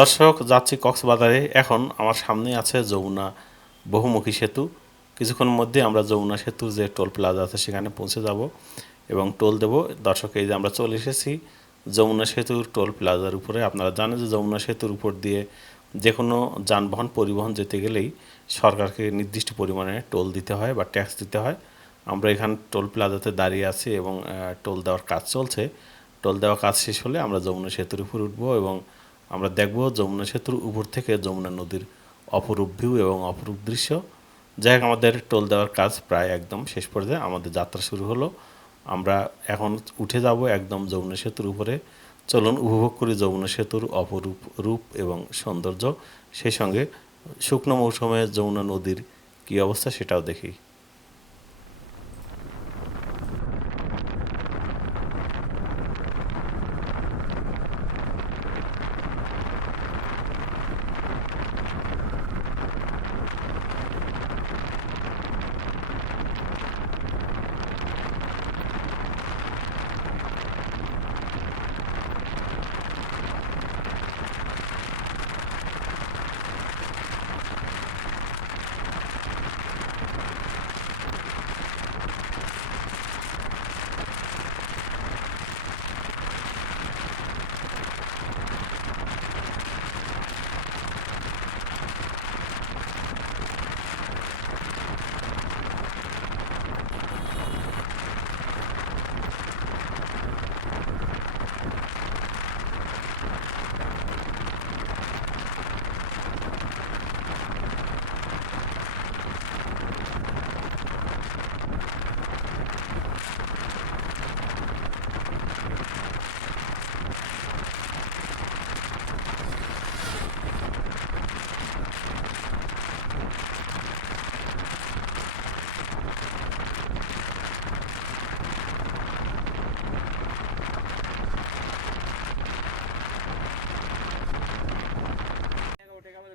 দর্শক, যাচ্ছি কক্সবাজারে। এখন আমার সামনে আছে যমুনা বহুমুখী সেতু। কিছুক্ষণের মধ্যে আমরা যমুনা সেতুর যে টোল প্লাজা আছে সেখানে পৌঁছে যাব এবং টোল দেব। দর্শক, এই যে আমরা চলে এসেছি যমুনা সেতুর টোল প্লাজার উপরে। আপনারা জানেন যে যমুনা সেতুর উপর দিয়ে যে কোনো যানবাহন পরিবহন যেতে গেলেই সরকারকে নির্দিষ্ট পরিমাণে টোল দিতে হয় বা ট্যাক্স দিতে হয়। আমরা এখানে টোল প্লাজাতে দাঁড়িয়ে আছি এবং টোল দেওয়ার কাজ চলছে। টোল দেওয়ার কাজ শেষ হলে আমরা যমুনা সেতুর উপর উঠবো এবং আমরা দেখব যমুনা সেতুর উপর থেকে যমুনা নদীর অপরূপ ভিউ এবং অপরূপ দৃশ্য। যাই হোক, আমাদের টোল দেওয়ার কাজ প্রায় একদম শেষ পর্যায়ে। আমাদের যাত্রা শুরু হলো। আমরা এখন উঠে যাব একদম যমুনা সেতুর উপরে। চলুন উপভোগ করি যমুনা সেতুর অপরূপ রূপ এবং সৌন্দর্য। সেই সঙ্গে শুকনো মৌসুমে যমুনা নদীর কী অবস্থা সেটাও দেখি।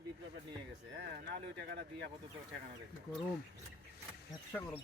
বিপ্লবটা নিয়ে গেছে, হ্যাঁ, নাহলে ওই টাকাটা দিয়ে আপাতত ঠেকানো গরম, ব্যবসা গরম।